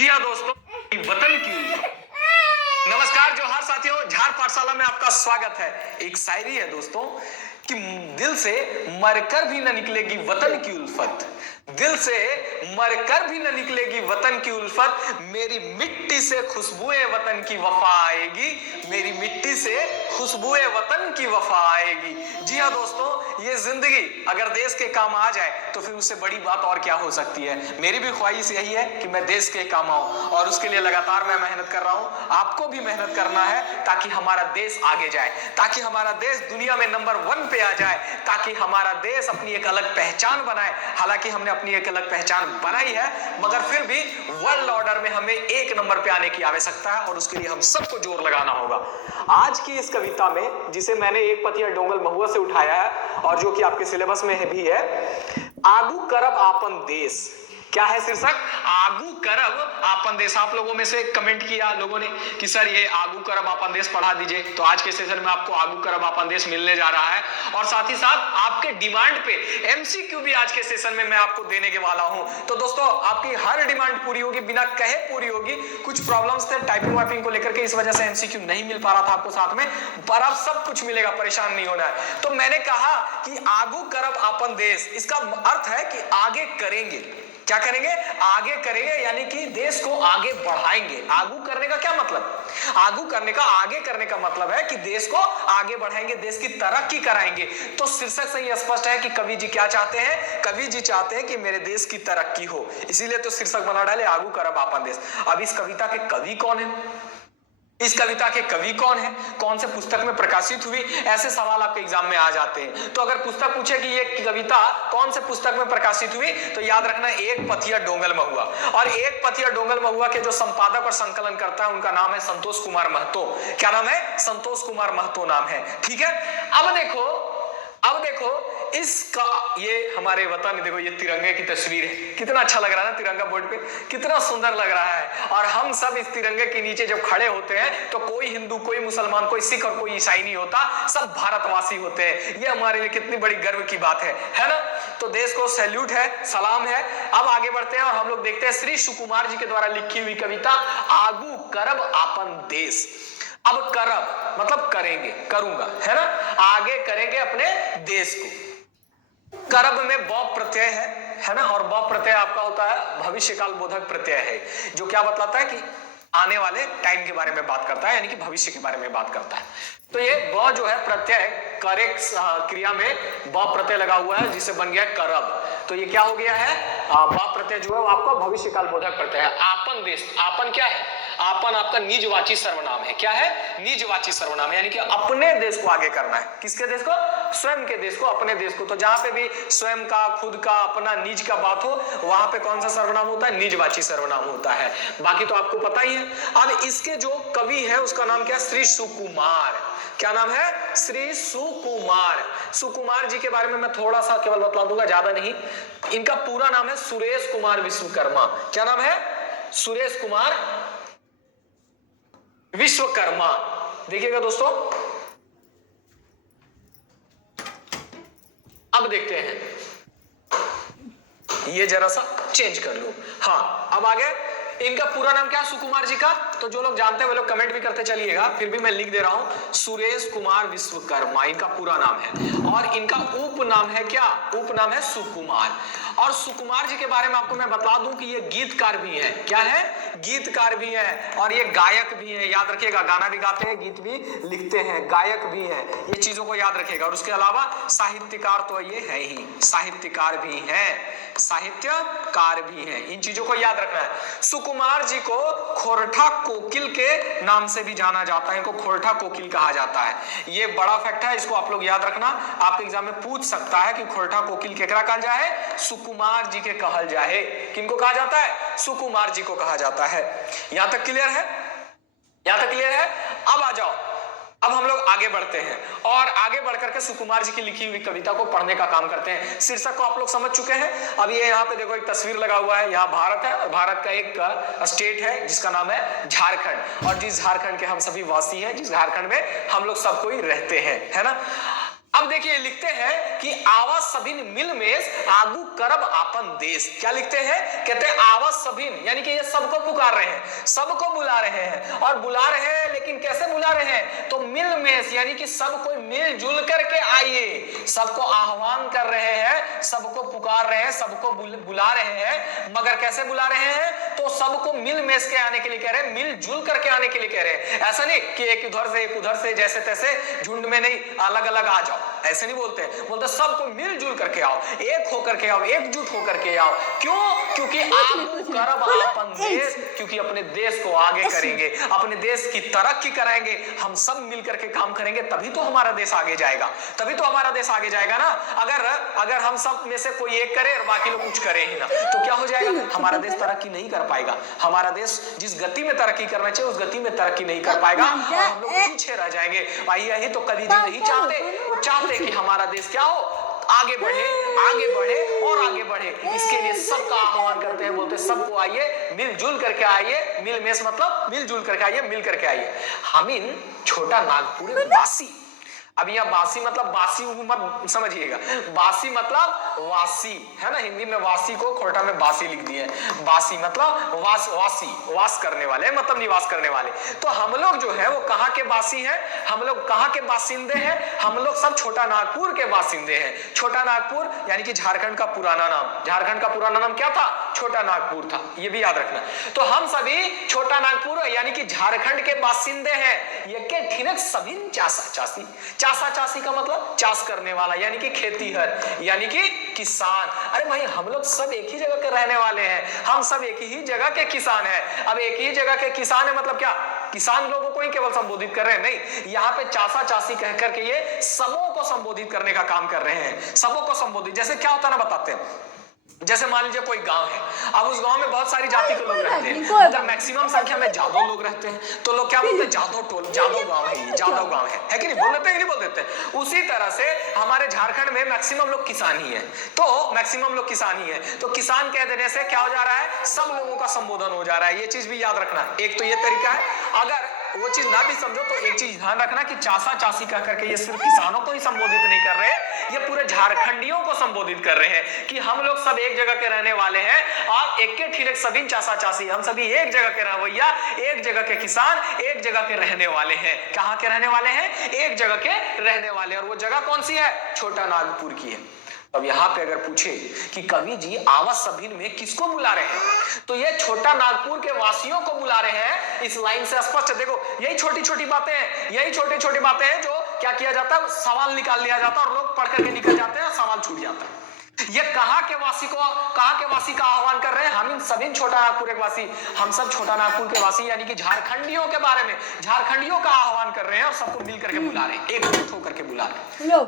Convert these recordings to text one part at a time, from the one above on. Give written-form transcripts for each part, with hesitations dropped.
जी हाँ दोस्तों, वतन की नमस्कार जोहार साथियों, झार पाठशाला में आपका स्वागत है। एक शायरी है दोस्तों कि दिल से मरकर भी न निकलेगी वतन की उल्फत, दिल से मरकर भी न निकलेगी वतन की उल्फत, मेरी मिट्टी से खुशबुए वतन की वफा आएगी, मेरी मिट्टी से खुशबुए वतन की वफा आएगी। जी हाँ दोस्तों, ये जिंदगी अगर देश के काम आ जाए तो फिर उससे बड़ी बात और क्या हो सकती है। मेरी भी ख्वाहिश यही है कि मैं देश के काम आऊं और उसके लिए लगातार मैं मेहनत कर रहा हूं। आपको भी मेहनत करना है ताकि हमारा देश आगे जाए, ताकि हमारा देश दुनिया में नंबर 1 पे आ जाए, ताकि हमारा देश अपनी एक अलग पहचान बनाए। हालांकि हमने अपनी एक अलग पहचान बनाई है, मगर फिर भी वर्ल्ड ऑर्डर में हमें 1 नंबर पे आने की आवश्यकता है और उसके लिए हम सबको जोर लगाना होगा। आज की इस कविता में, जिसे मैंने एक पतिया डोंगल महुआ से उठाया है और जो कि आपके सिलेबस में भी है, आगू करब आपन देश। क्या है शीर्षक? आगू करब आपन देश। आप लोगों में से कमेंट किया लोगों ने कि सर ये आगू करब आपन देश पढ़ा दीजिए, तो आज के सेशन में आपको आगू करब आपन देश मिलने जा रहा है और साथ ही साथ आपके डिमांड पे एमसीक्यू भी आज के सेशन में मैं आपको देने के वाला हूं। तो दोस्तों, आपकी हर डिमांड पूरी होगी, बिना कहे पूरी होगी। कुछ प्रॉब्लम्स थे टाइपिंग वाइपिंग को लेकर के, इस वजह से एमसीक्यू नहीं मिल पा रहा था आपको साथ में, पर अब सब कुछ मिलेगा, परेशान नहीं होना है। तो मैंने कहा कि आगू करब आपन देश, इसका अर्थ है कि आगे करेंगे। क्या करेंगे? आगे करेंगे, यानी कि देश को आगे बढ़ाएंगे। आगू करने का क्या मतलब? आगू करने का, आगे करने का मतलब है कि देश को आगे बढ़ाएंगे, देश की तरक्की कराएंगे। तो शीर्षक से ही स्पष्ट है कि कवि जी क्या चाहते हैं। कवि जी चाहते हैं कि मेरे देश की तरक्की हो, इसीलिए तो शीर्षक बना डाले आगू करब आपन देश। अब इस कविता के कवि कौन है? इस कविता के कवि कौन है? कौन से पुस्तक में प्रकाशित हुई? ऐसे सवाल आपके एग्जाम में आ जाते हैं। तो अगर पुस्तक पूछे कि ये कविता कौन से पुस्तक में प्रकाशित हुई, तो याद रखना एक पथिया डोंगल महुआ। और एक पथिया डोंगल महुआ के जो संपादक और संकलन करता है उनका नाम है संतोष कुमार महतो। क्या नाम है? संतोष कुमार महतो नाम है। ठीक है, अब देखो इसका, ये हमारे वतन, देखो ये तिरंगे की तस्वीर है, कितना अच्छा लग रहा है ना तिरंगा बोर्ड पे, कितना सुंदर लग रहा है। और हम सब इस तिरंगे के नीचे जब खड़े होते हैं तो कोई हिंदू, कोई मुसलमान, कोई सिख और कोई ईसाई नहीं होता, सब भारतवासी होते हैं। ये हमारे लिए कितनी बड़ी गर्व की बात है ना? तो देश को सैल्यूट है, सलाम है। अब आगे बढ़ते हैं और हम लोग देखते हैं श्री सुकुमार जी के द्वारा लिखी हुई कविता आगू करब आपन देश। अब करब मतलब करेंगे, करूंगा, है ना? आगे करेंगे अपने देश को। करब में ब प्रत्यय है ना? और ब प्रत्यय आपका होता है भविष्य काल बोधक प्रत्यय है, जो क्या बतलाता है कि आने वाले टाइम के बारे में बात करता है, यानी कि भविष्य के बारे में बात करता है। तो ये ब जो है प्रत्यय, करे क्रिया में ब प्रत्यय लगा हुआ है, जिससे बन गया करब। तो ये क्या हो गया है? ब प्रत्यय जो है वो आपका भविष्य काल बोधक प्रत्यय है। आपन देश, आपन क्या है? आपन आपका निजवाची सर्वनाम है। क्या है? निजवाची सर्वनाम है, यानी कि अपने देश को आगे करना है। किसके देश को? स्वयं के देश को, अपने देश को। तो जहां पे भी स्वयं का, खुद का, अपना, निज का बात हो, वहां पे कौन सा सर्वनाम होता है? निजवाची सर्वनाम होता है। बाकी तो आपको पता ही है। अब इसके जो कवि है उसका नाम क्या है? श्री सुकुमार। क्या नाम है? श्री सुकुमार। सुकुमार जी के बारे में मैं थोड़ा सा केवल बतला दूंगा, ज्यादा नहीं। इनका पूरा नाम है सुरेश कुमार विश्वकर्मा। क्या नाम है? सुरेश कुमार विश्वकर्मा। देखिएगा दोस्तों, अब देखते हैं, ये जरा सा चेंज कर लो। हाँ, अब आगे इनका पूरा नाम क्या है सुकुमार जी का? तो जो लोग जानते हैं वो लोग कमेंट भी करते चलिएगा, फिर भी मैं लिख दे रहा हूं, सुरेश कुमार विश्वकर्मा इनका पूरा नाम है। और इनका उपनाम है क्या? उपनाम है सुकुमार। और सुकुमार जी के बारे में आपको मैं बता दूं कि ये गीतकार भी हैं। क्या है? गीतकार भी हैं और ये गायक भी हैं। याद रखिएगा, गाना भी गाते हैं, गीत भी लिखते हैं, गायक भी हैं। ये चीजों को याद रखिएगा। और उसके अलावा साहित्यकार तो ये है ही, साहित्यकार भी हैं, साहित्यकार भी हैं। इन चीजों को याद रखना है। सुकुमार जी को खोरठा कोकिल के नाम से भी जाना जाता है, इनको खोरठा कोकिल कहा जाता है। ये बड़ा फैक्ट है, इसको आप लोग याद रखना। आपके एग्जाम में पूछ सकता है कि खोरठा कोकिल केकरा कहा जाए? सुकुमार जी के कहल जाए। किनको कहा जाता है? सुकुमार जी को कहा जाता है। यहां तक क्लियर है? यहां तक क्लियर है? अब आ जाओ, अब हम लोग आगे बढ़ते हैं और आगे बढ़कर के सुकुमार जी की लिखी हुई कविता को पढ़ने का काम करते हैं। शीर्षक को आप लोग समझ चुके हैं। अब ये यहाँ पे देखो एक तस्वीर लगा हुआ है, यहाँ भारत है और भारत का एक स्टेट है जिसका नाम है झारखंड। और जिस झारखंड के हम सभी वासी हैं, जिस झारखंड में हम लोग सब कोई रहते हैं, है ना? अब देखिए लिखते हैं कि आवा सभिन मिल में आगू करब आपन देश। क्या लिखते हैं? कहते हैं आवा सभिन, यानी कि ये सबको पुकार रहे हैं, सबको बुला रहे हैं। और बुला रहे हैं लेकिन कैसे बुला रहे हैं? तो मिल में, यानी कि सब कोई मिलजुल करके आइए, सबको आह्वान कर रहे हैं, सबको पुकार रहे हैं, सबको बुला रहे हैं। मगर कैसे बुला रहे हैं? तो सबको मिल मेस के आने के लिए कह रहे हैं, मिलजुल करके आने के लिए कह रहे हैं। ऐसा नहीं कि एक उधर से जैसे तैसे झुंड में नहीं, अलग अलग आ जाओ, ऐसे नहीं बोलते। बोलते सबको मिलजुल करके आओ, एक होकर के आओ, एकजुट होकर के आओ। क्यों? क्योंकि आगू करब आपन देश, क्योंकि अपने देश को आगे करेंगे, अपने देश की तरक्की कराएंगे। हम सब मिलकर के काम करेंगे तभी तो हमारा देश आगे जाएगा, तभी तो हमारा देश आगे जाएगा ना। अगर हम सब में से कोई एक करे और बाकी लोग कुछ करे ही ना, तो क्या हो जाएगा? हमारा देश तरक्की नहीं कर पाएगा। हमारा देश जिस गति में तरक्की करना चाहिए उस गति में तरक्की नहीं कर पाएगा, और हम लोग पीछे रह जाएंगे। भाई यही तो कवि जी नहीं चाहते, वो चाहते कि हमारा देश क्या हो, आगे बढ़े, आगे बढ़े और आगे बढ़े। इसके लिए सबका आह्वान करते हैं, बोलते सबको आइए, मिलजुल करके आइए। मिल में मतलब मिलजुल करके आइए, मिल करके आइए। हम इन छोटा नागपुर वासी, अब यहाँ बासी मतलब बासी मत समझिएगा, बासी मतलब वासी है ना, हिंदी में वासी को खोटा में बासी लिख दिए। बासी मतलब वासी, वास करने वाले, मतलब निवास करने वाले। तो हम लोग जो है वो कहाँ के बासी हैं? हम लोग कहाँ के बासिंदे हैं? हम लोग सब छोटा नागपुर के बासिंदे हैं। छोटा नागपुर यानी कि झारखंड का पुराना नाम, झारखंड का पुराना नाम क्या था? छोटा नागपुर था, ये भी याद रखना। तो हम सभी छोटा नागपुर यानी कि झारखंड के बासिंदे हैं। ये के ठिनक सभी चासा चासी, चासा चासी का मतलब चाष करने वाला, यानी कि खेतीहर, यानी कि किसान। अरे भाई हम लोग सब एक ही जगह के रहने वाले हैं, हम सब एक ही जगह के किसान हैं। अब एक ही जगह के किसान है मतलब क्या? किसान लोगों को ही केवल संबोधित कर रहे हैं? नहीं, यहाँ पे चासा चासी कह करके ये सबों को संबोधित करने का काम कर रहे हैं, सबों को संबोधित। जैसे क्या होता है ना, बताते हैं। जैसे मान लीजिए कोई गांव है, अब उस गांव में बहुत सारी जाति के लोग रहते हैं, मतलब मैक्सिमम संख्या में जादव लोग रहते हैं, तो लोग क्या बोलते हैं? जादव टोल, जादव गांव है, ये जादव गांव है कि नहीं? बोल देते हैं कि नहीं बोल देते? उसी तरह से हमारे झारखंड में मैक्सिमम लोग किसान ही है, तो मैक्सिमम लोग किसान ही है, तो किसान कह देने से क्या हो जा रहा है? सब लोगों का संबोधन हो जा रहा है। ये चीज भी याद रखना। एक तो ये तरीका है। अगर वो चीज ना भी समझो तो एक चीज ध्यान रखना कि चासा चासी कह करके ये सिर्फ किसानों को ही संबोधित नहीं कर रहे, ये पूरे झारखंडियों को संबोधित कर रहे हैं कि हम लोग सब एक जगह के रहने वाले हैं और एक के ठिनक सभी चासा चासी, हम सभी एक जगह के रवैया, एक जगह के किसान, एक जगह के रहने वाले हैं। कहाँ के रहने वाले हैं? एक जगह के रहने वाले। और वो जगह कौन सी है? छोटा नागपुर की है। अब यहाँ पे अगर पूछे कि कवि जी आवाज सभिन में किसको बुला रहे हैं, तो ये छोटा नागपुर के वासियों को बुला रहे हैं। इस लाइन से स्पष्ट देखो, यही छोटी छोटी बातें हैं, यही छोटी छोटी बातें हैं जो क्या किया जाता है? सवाल निकाल लिया जाता है और लोग पढ़ करके निकल जाते हैं, सवाल छूट जाता है। ये कहाँ के वासी को, कहाँ के वासी का आह्वान कर रहे हैं? हम इन सभी छोटा नागपुर के वासी, हम सब छोटा नागपुर के वासी यानी कि झारखंडियों के बारे में, झारखंडियों का आह्वान कर रहे हैं और सबको मिल करके बुला रहे हैं, एकजुट होकर के बुला रहे हैं।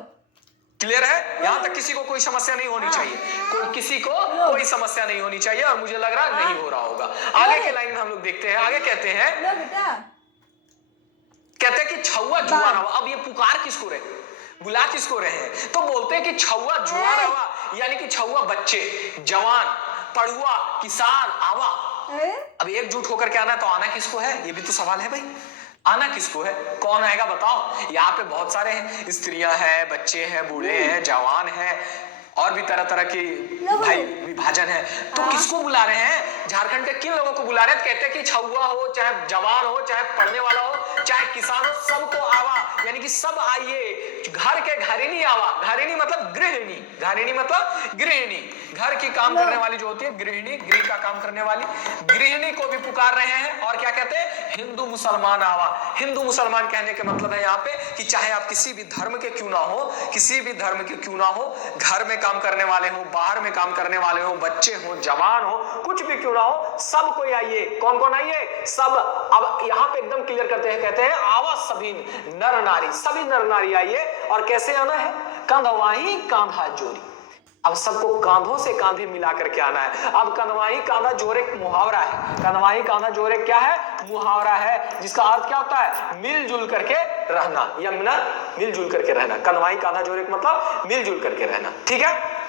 क्लियर है? यहां तक किसी को कोई समस्या नहीं होनी चाहिए, किसी को कोई समस्या नहीं होनी चाहिए, और मुझे लग रहा है नहीं हो रहा होगा। आगे के लाइन में हम लोग देखते हैं, आगे कहते हैं कि छौआ जुआ रवा। अब ये पुकार किसको रहे, बुला किसको रहे हैं? तो बोलते हैं कि छौआ जुआ रवा, यानी कि छौआ बच्चे, जवान, पढ़ुआ, किसान, आवा। अब एकजुट होकर के आना, तो आना किसको है? ये भी तो सवाल है भाई, आना किसको है? कौन आएगा बताओ? यहाँ पे बहुत सारे हैं, स्त्रियां हैं, बच्चे हैं, बूढ़े हैं, जवान हैं, और भी तरह तरह की भाई विभाजन है। तो किसको बुला रहे हैं? झारखंड के किन लोगों को बुला रहे हैं? कहते हैं कि छौआ हो, चाहे जवान हो, चाहे पढ़ने वाला हो, चाहे किसान हो, सबको आवा, यानी कि सब आइए। घर के घरेनी आवा, घरेनी मतलब गृहिणी, घरेनी मतलब गृहिणी, घर की काम करने वाली जो होती है गृहिणी, गृह का काम करने वाली गृहिणी को भी पुकार रहे हैं। और क्या कहते हैं? हिंदू मुसलमान आवा। हिंदू मुसलमान कहने के मतलब है यहाँ पे कि चाहे आप किसी भी धर्म के क्यों ना हो, किसी भी धर्म के क्यों ना हो, घर में काम करने वाले हो, बाहर में काम करने वाले हो, बच्चे हो, जवान हो, कुछ भी क्यों ना हो, सब कोई आइए। कौन कौन आइए? सब। अब यहाँ पे एकदम क्लियर करते हैं, कहते हैं आवा सभी नर नारी, सभी नर नारी आइए। और कैसे आना है? कंधवाही कांधा जोरी। अब सबको कांधों से कांधे मिला करके आना है। अब कंधवाही कांधा जोर एक मुहावरा है, कंधवाही कांधा जोर एक क्या है? मुहावरा है, जिसका अर्थ क्या होता है? मिलजुल करके रहना, यमुना मिलजुल करके रहना। कंधवाही कांधा जोर एक मतलब मिलजुल करके रहना, ठीक है?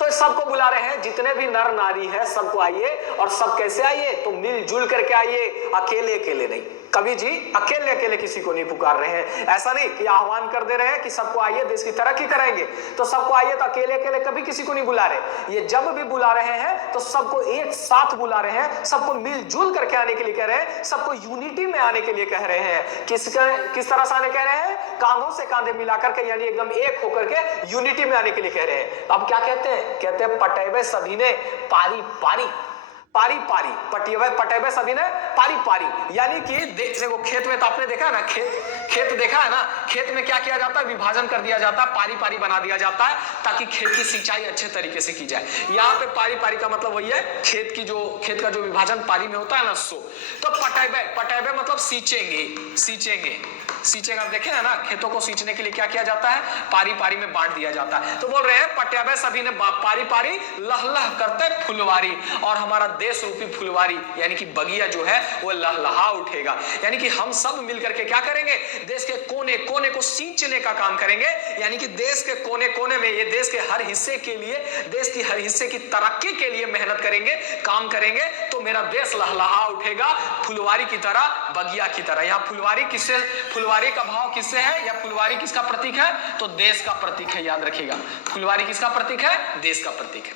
तो सबको बुला रहे हैं, जितने भी नर नारी है सबको आइए और सब कैसे आइए, तो मिलजुल करके आइए, अकेले अकेले नहीं। कवि जी अकेले अकेले किसी को नहीं पुकार रहे हैं, ऐसा नहीं कि आह्वान कर दे रहे हैं कि सबको आइए देश की तरक्की कराएंगे तो सबको आइए, तो अकेले अकेले कभी किसी को नहीं बुला रहे। ये जब भी बुला रहे हैं तो सबको एक साथ बुला रहे हैं, सबको मिलजुल करके आने के लिए कह रहे हैं, सबको यूनिटी में आने के लिए कह रहे हैं। किस तरह से आने कह रहे हैं, कांधों से कांधे मिलाकर के, यानी एकदम एक होकर के यूनिटी में आने के लिए कह रहे हैं। अब क्या कहते हैं, कहते हैं पटेबे सभी ने पारी पारी, पारी पारी, पटेबे सभी ने पारी पारी, यानी कि देखो खेत में तो आपने देखा है ना, खेत देखा है ना, खेत में क्या किया जाता है, विभाजन कर दिया जाता है, पारी पारी बना दिया जाता है ताकि खेत की सिंचाई अच्छे तरीके से की जाए। यहाँ पे पारी पारी का मतलब वही है, खेत का जो विभाजन पारी में होता है ना, सो तो पटेबे मतलब सींचेंगे। आप देखे है ना, खेतों को सींचने के लिए क्या किया जाता है, पारी पारी में बांट दिया जाता है। तो बोल रहे हैं पटेबे सभी ने पारी पारी लहलह करते फुलवारी, और हमारा देश रूपी फुलवारी यानी कि बगिया जो है वो लहलहा उठेगा। यानी कि हम सब मिलकर के क्या करेंगे, देश के कोने कोने को सींचने का काम करेंगे, यानी कि देश के कोने कोने में, ये देश के हर हिस्से के लिए, देश की हर हिस्से की तरक्की के लिए मेहनत करेंगे, काम करेंगे, तो मेरा देश लहलहा उठेगा फुलवारी की तरह, बगिया की तरह। यहाँ फुलवारी का भाव किससे है, या फुलवारी किसका प्रतीक है, तो देश का प्रतीक है, याद रखिएगा। फुलवारी किसका प्रतीक है, देश का प्रतीक है।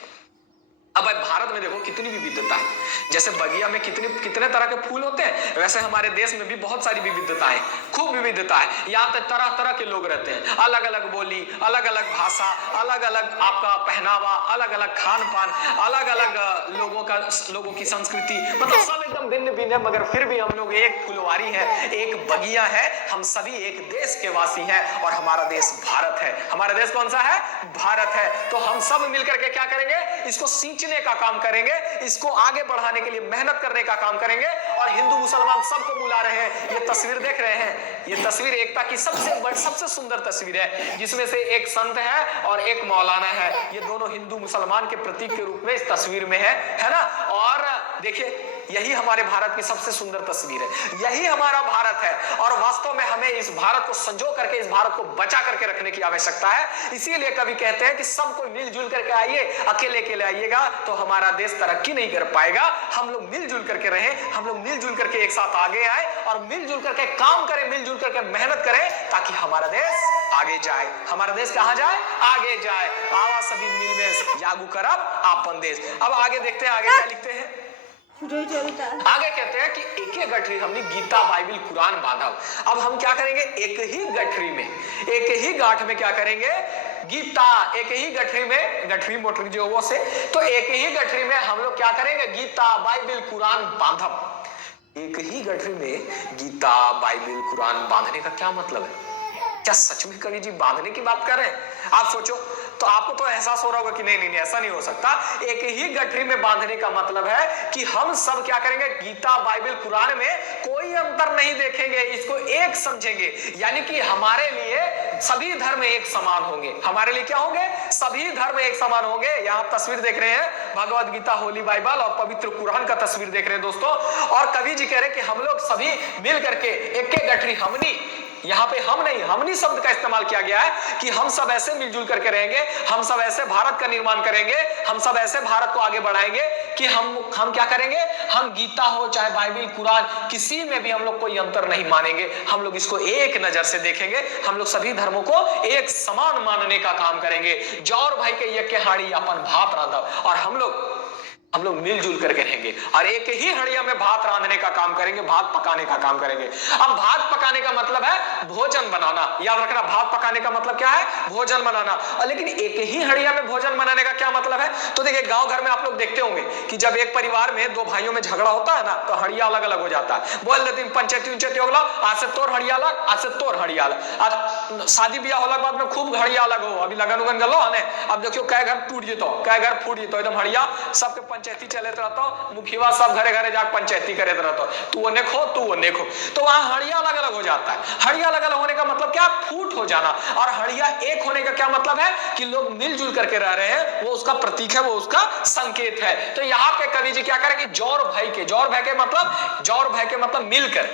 अब भारत में देखो कितनी विविधता है, जैसे बगिया में कितने तरह के फूल होते हैं, वैसे हमारे देश में भी बहुत सारी विविधताएं, खूब विविधता है। यहाँ पे तरह तरह के लोग रहते हैं, अलग अलग बोली, अलग अलग भाषा, अलग अलग आपका पहनावा, अलग अलग खान पान, अलग अलग लोगों की संस्कृति, मतलब सब एकदम भिन्न भिन्न है, मगर फिर भी हम लोग एक फुलवारी है, एक बगिया है, हम सभी एक देश के वासी हैं, और हमारा देश भारत है। हमारा देश कौन सा है, भारत है। तो हम सब मिलकर के क्या करेंगे, इसको सींचने का काम करेंगे, इसको आगे बढ़ाने के लिए मेहनत करने का काम करेंगे। और हिंदू मुसलमान सबको बुला रहे हैं। ये तस्वीर देख रहे हैं, ये तस्वीर एकता की सबसे सुंदर तस्वीर है, जिसमें से एक संत है और एक मौलाना है। ये दोनों हिंदू मुसलमान के प्रतीक के रूप में इस तस्वीर में है ना। और देखिए यही हमारे भारत की सबसे सुंदर तस्वीर है, यही हमारा भारत है, और वास्तव में हमें इस भारत को संजो करके, इस भारत को बचा करके रखने की आवश्यकता है। इसीलिए कभी कहते हैं कि सबको मिलजुल करके आइए, अकेले अकेले आइएगा तो हमारा देश तरक्की नहीं कर पाएगा। हम लोग मिलजुल करके रहें, हम लोग मिलजुल करके एक साथ आगे आए और मिलजुल करके काम करें, मिलजुल करके मेहनत करें, ताकि हमारा देश आगे जाए। हमारा देश कहां जाए, आगे जाए। आवा सभी मिल में जागू करब आपन देश। अब आगे देखते हैं, आगे क्या लिखते हैं। आगे कहते हैं कि एक ही गठरी हमने गीता बाइबल कुरान बांधा। अब हम क्या करेंगे, एक ही गठरी में, एक ही गांठ में क्या करेंगे, गीता, एक ही गठरी में, गठरी मोटरी जो वो से, तो एक ही गठरी में हम लोग क्या करेंगे, गीता बाइबल कुरान बांधब। एक ही गठरी में गीता बाइबल कुरान बांधने का क्या मतलब है? क्या सच में कवि जी बांधने की बात कर रहे हैं? आप सोचो, तो आपको तो एहसास हो रहा होगा कि नहीं ऐसा नहीं हो सकता। एक ही गठरी में बांधने का मतलब है कि हम सब क्या करेंगे, गीता बाइबल कुरान में कोई अंतर नहीं देखेंगे, इसको एक समझेंगे। यानी कि हमारे लिए सभी धर्म एक समान होंगे। हमारे लिए क्या होंगे, सभी धर्म एक समान होंगे। यहाँ तस्वीर देख रहे हैं, भगवद गीता, होली बाइबल और पवित्र कुरान का तस्वीर देख रहे हैं दोस्तों। और कवि जी कह रहे हैं कि हम लोग सभी मिल करके एक गठरी, हमनी, यहाँ पे हम नहीं, हमनी शब्द का इस्तेमाल किया गया है कि हम सब ऐसे मिलजुल करके रहेंगे, हम सब ऐसे भारत का निर्माण करेंगे, हम सब ऐसे भारत को आगे बढ़ाएंगे कि हम क्या करेंगे, हम गीता हो चाहे बाइबल कुरान, किसी में भी हम लोग कोई अंतर नहीं मानेंगे। हम लोग इसको एक नजर से देखेंगे, हम लोग सभी धर्मों को एक समान मानने का काम करेंगे। जौर भाई के यज्ञ हाड़ी अपन भात रांधव, और हम लोग मिलजुल करके रहेंगे और एक ही हड़िया में भात रांधने का काम करेंगे, भात पकाने का काम करेंगे। अब भात पकाने का मतलब है भोजन बनाना, याद रखना। भात पकाने का मतलब क्या है, भोजन बनाना। और लेकिन एक ही हड़िया में भोजन बनाने का क्या मतलब है, तो देखिए गांव घर में आप लोग देखते होंगे कि जब एक परिवार में दो भाइयों में झगड़ा होता है ना, तो हड़िया अलग अलग हो जाता है। बोल देते पंचायती उंचायती होगा, आज से तोर हड़िया अलग, आज से तोर हड़िया अलग। शादी ब्याह होला के बाद में खूब हड़िया अलग हो, अभी लगन उगन गलो है, अब देखियो कै घर टूट जेतो, कै घर फूट जेतो, एकदम हड़िया सबके पंचायती चलते रहता, मुखिया सब घरे घरे जाकर पंचायती करते रहता, तू ओने खो तू ओने खो, तो वहां हड़िया अलग अलग हो जाता है। हड़िया अलग अलग होने का मतलब क्या, फूट हो जाना। और हड़िया एक होने का क्या मतलब है कि लोग मिलजुल करके रह रहे हैं, वो उसका प्रतीक है, वो उसका संकेत है। तो यहाँ पे कवि जी क्या करें कि जौर भाई के मतलब मिलकर,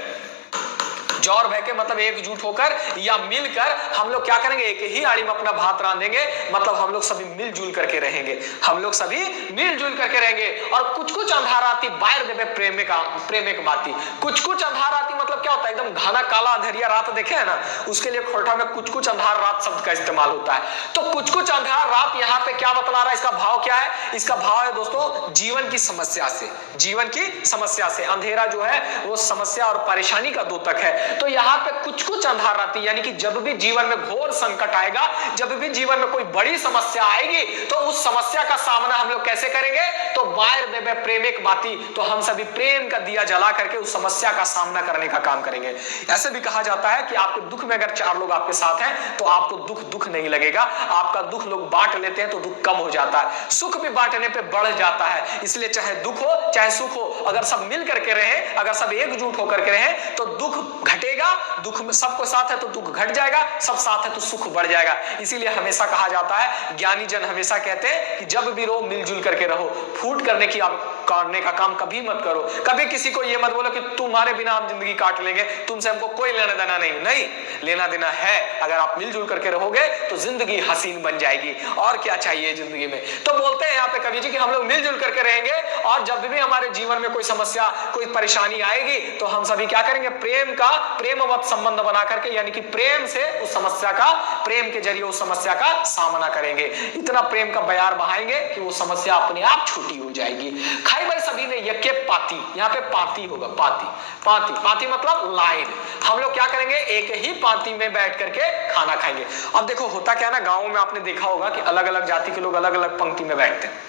जौर भय के मतलब एकजुट होकर या मिलकर हम लोग क्या करेंगे, एक ही आड़ी में अपना भात रांधेंगे, मतलब हम लोग सभी मिलजुल करके रहेंगे, हम लोग सभी मिलजुल करके रहेंगे। और कुछ कुछ अंधाराती बाहर देवे प्रेमिक बाती। कुछ कुछ अंधाराती मतलब क्या होता है, एकदम घना काला अंधेरिया रात देखे है ना, उसके लिए खोरठा में कुछ कुछ अंधार रात शब्द का इस्तेमाल होता है। तो कुछ कुछ अंधार रात यहाँ पे क्या बतला रहा है, इसका भाव क्या है, इसका भाव है दोस्तों जीवन की समस्या से, जीवन की समस्या से। अंधेरा जो है वो समस्या और परेशानी का द्योतक है। तो यहाँ पे कुछ कुछ अंधार राती यानी कि जब भी जीवन में घोर संकट आएगा, जब भी जीवन में कोई बड़ी समस्या आएगी, तो उस समस्या का सामना हम लोग कैसे करेंगे, तो बाहर देवे प्रेमिक बाती, तो हम सभी प्रेम का दिया जला करके उस समस्या का सामना करने का काम करेंगे। ऐसे भी कहा जाता है कि आपके दुख में अगर 4 लोग आपके साथ हैं तो आपको दुख नहीं लगेगा, आपका दुख लोग बांट लेते हैं तो दुख कम हो जाता है, सुख भी बांटने पे बढ़ जाता है। इसलिए चाहे दुख हो चाहे सुख हो, अगर सब मिल करके रहे, अगर सब एकजुट होकर के रहे तो दुख घटेगा, दुख में सबको साथ है तो दुख घट जाएगा, सब साथ है तो सुख बढ़ जाएगा। इसीलिए हमेशा कहा जाता है, ज्ञानी जन हमेशा कहते हैं कि जब भी रहो मिलजुल करके रहो, फूट करने का काम कभी मत करो। कभी किसी को ये मत बोलो कि तुम्हारे बिना हम जिंदगी काट लेंगे, तुमसे हमको कोई लेना देना नहीं लेना देना है। अगर आप मिलजुल करके रहोगे तो जिंदगी हसीन बन जाएगी, और क्या चाहिए जिंदगी में। तो बोलते हैं यहाँ पे कवि जी कि हम लोग मिलजुल करके रहेंगे, और जब भी हमारे जीवन में कोई समस्या कोई परेशानी आएगी तो हम सभी क्या करेंगे, प्रेमवत संबंध बना करके, यानी कि प्रेम से उस समस्या का, प्रेम के जरिए उस समस्या का सामना करेंगे। इतना प्रेम का बयार बहाएंगे कि वो समस्या अपने आप छूटी हो जाएगी। खाई भाई सभी ने यज्ञ पाती, यहाँ पे पाती होगा, पाती मतलब लाइन। हम लोग क्या करेंगे, एक ही पाती में बैठ करके खाना खाएंगे। अब देखो होता क्या है ना, गाँव में आपने देखा होगा कि अलग अलग जाति के लोग अलग अलग पंक्ति में बैठते हैं,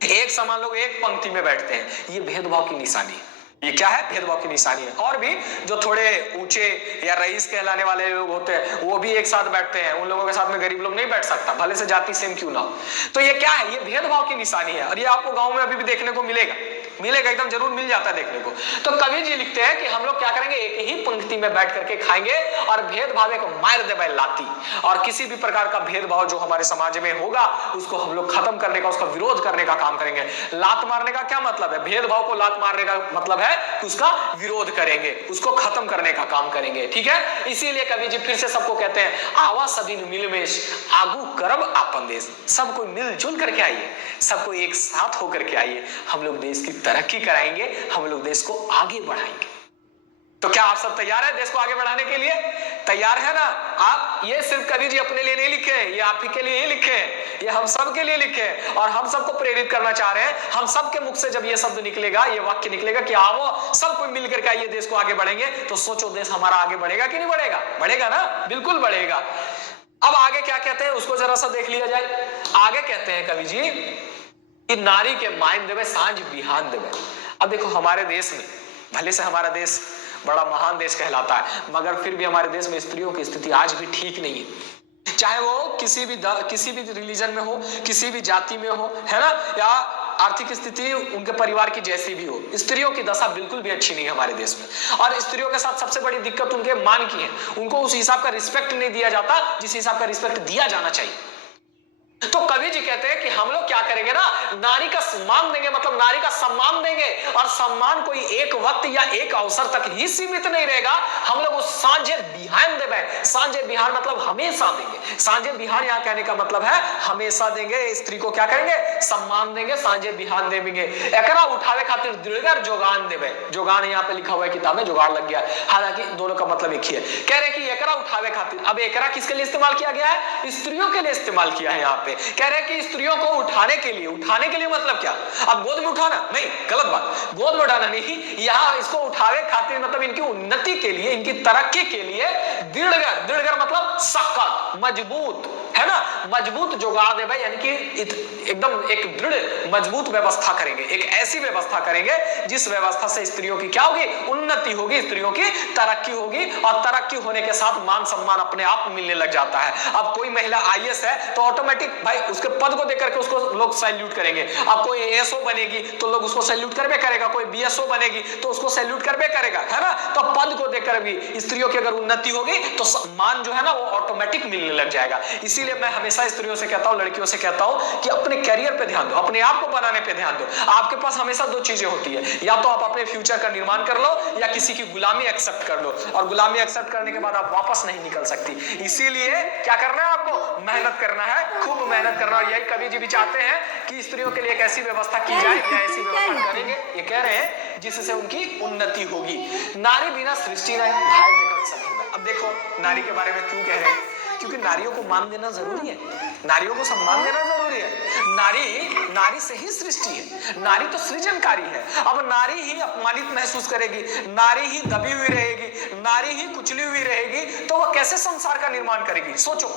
एक समान लोग एक पंक्ति में बैठते हैं। ये भेदभाव की निशानी है, ये क्या है, भेदभाव की निशानी है। और भी जो थोड़े ऊंचे या रईस कहलाने वाले लोग होते हैं वो भी एक साथ बैठते हैं, उन लोगों के साथ में गरीब लोग नहीं बैठ सकता, भले से जाति सेम क्यों ना हो। तो ये क्या है, ये भेदभाव की निशानी है, और ये आपको गांव में अभी भी देखने को मिलेगा, एकदम जरूर मिल जाता है देखने को। तो कवि जी लिखते हैं कि हम लोग क्या करेंगे, एक ही पंक्ति में बैठ करके खाएंगे, और भेदभाव एक मार देवे लाती, और किसी भी प्रकार का भेदभाव जो हमारे समाज में होगा उसको हम लोग खत्म करने का, उसका विरोध करने का काम करेंगे। लात मारने का क्या मतलब है, भेदभाव को लात मारने का मतलब है कि उसका विरोध करेंगे, उसको खत्म करने का काम करेंगे, ठीक है। इसीलिए कवि जी फिर से सबको कहते हैं, आवा सभी मिलमेश आगू करब आपन देश। सबको मिलजुल करके आइए, सबको एक साथ होकर के आइए, हम लोग देश की तरक्की कराएंगे, हम लोग देश को आगे बढ़ाएंगे। तो क्या आप सब तैयार हैं देश को आगे बढ़ाने के लिए? तैयार है ना आप? ये सिर्फ कवि जी अपने लिए नहीं लिखे, ये आप ही के लिए ही लिखे, ये हम सब के लिए लिखे, और हम सबको प्रेरित करना चाह रहे हैं। हम सब के मुख से जब ये शब्द निकलेगा, ये वाक्य निकलेगा कि आओ सब कोई मिलकर के आइए देश को आगे बढ़ेंगे, तो सोचो देश हमारा आगे बढ़ेगा कि नहीं बढ़ेगा? बढ़ेगा ना, बिल्कुल बढ़ेगा। अब आगे क्या कहते हैं उसको जरा सा देख लिया जाए। आगे कहते हैं कवि जी कि नारी के मायन देवे सांझ बिहान देवे। अब देखो हमारे देश में, भले से हमारा देश बड़ा महान देश कहलाता है, मगर फिर भी हमारे देश में स्त्रियों की स्थिति आज भी ठीक नहीं है। चाहे वो किसी भी रिलीजन में हो, किसी भी जाति में हो, है ना, या आर्थिक स्थिति उनके परिवार की जैसी भी हो, स्त्रियों की दशा बिल्कुल भी अच्छी नहीं है हमारे देश में। और स्त्रियों के साथ सबसे बड़ी दिक्कत उनके मान की है, उनको उस हिसाब का रिस्पेक्ट नहीं दिया जाता जिस हिसाब का रिस्पेक्ट दिया जाना चाहिए। तो कवि जी कहते हैं कि हम लोग क्या करेंगे ना, नारी का सम्मान देंगे, मतलब नारी का सम्मान देंगे, और सम्मान कोई एक वक्त या एक अवसर तक ही सीमित नहीं रहेगा। हम लोग उस सांझे बिहान देवे, सांझे बिहान मतलब हमेशा देंगे। सांझे बिहान यहाँ कहने का मतलब है हमेशा देंगे। स्त्री को क्या करेंगे, सम्मान देंगे, सांझे बिहान देंगे। एकरा उठावे खातिर दृढ़ जोगान देवे। जोगान यहाँ पे लिखा हुआ है किताब में, जुगाड़ लग गया, हालांकि दोनों का मतलब एक ही है। कह रहे कि एकरा उठावे खातिर, अब एकरा किसके लिए इस्तेमाल किया गया है, स्त्रियों के लिए इस्तेमाल किया है यहाँ पे। कह रहे कि स्त्रियों को उठाने के लिए मतलब क्या, अब गोद में उठाना नहीं, गलत बात, गोद में उठाना नहीं, यहाँ इसको उठावे खातिर मतलब इनकी उन्नति के लिए, इनकी तरक्की के लिए दृढ़ मतलब सख्त मजबूत, है ना, मजबूत जुगाड़ दे भाई, यानी कि एकदम एक दृढ़ मजबूत व्यवस्था करेंगे, एक ऐसी व्यवस्था करेंगे जिस व्यवस्था से स्त्रियों की क्या होगी, उन्नति होगी, स्त्रियों की तरक्की होगी, और तरक्की होने के साथ मान सम्मान अपने आप मिलने लग जाता है। अब कोई महिला आईएएस है तो ऑटोमेटिक भाई उसके पद को देख करके उसको लोग सैल्यूट करेंगे। अब कोई एएसओ बनेगी तो लोग उसको सैल्यूट करबे करेगा, कोई बीएसओ बनेगी तो उसको सैल्यूट करबे करेगा, है ना। तो पद को देखकर भी स्त्रियों की अगर उन्नति होगी तो सम्मान जो है ना वो ऑटोमेटिक मिलने लग जाएगा। इसीलिए इसीलिए मैं हमेशा स्त्रियों से कहता हूं, लड़कियों से कहता हूं कि अपने कैरियर पे ध्यान दो, अपने आप को बनाने पे ध्यान दो। आपके पास हमेशा दो चीजें होती है, या तो आप अपने फ्यूचर का निर्माण कर लो या किसी की गुलामी एक्सेप्ट कर लो, और गुलामी एक्सेप्ट करने के बाद आप वापस नहीं निकल सकती। इसीलिए क्या करना है आपको? मेहनत करना है, खूब मेहनत करना। और यही कवि जी भी चाहते हैं कि स्त्रियों के लिए एक ऐसी व्यवस्था की जाए, या ऐसी व्यवस्था करेंगे, ये कह रहे हैं, जिससे उनकी उन्नति होगी। नारी बिना सृष्टि नहीं, भाव देखकर सखी। अब देखो नारी के बारे में क्यों कह रहे हैं, क्योंकि नारियों को मान देना जरूरी है, नारियों को सम्मान देना जरूरी है। नारी से ही सृष्टि है, नारी तो सृजनकारी है। अब नारी ही अपमानित महसूस करेगी, नारी ही दबी हुई रहेगी, नारी ही कुचली हुई रहेगी, तो वह कैसे संसार का निर्माण करेगी? सोचो।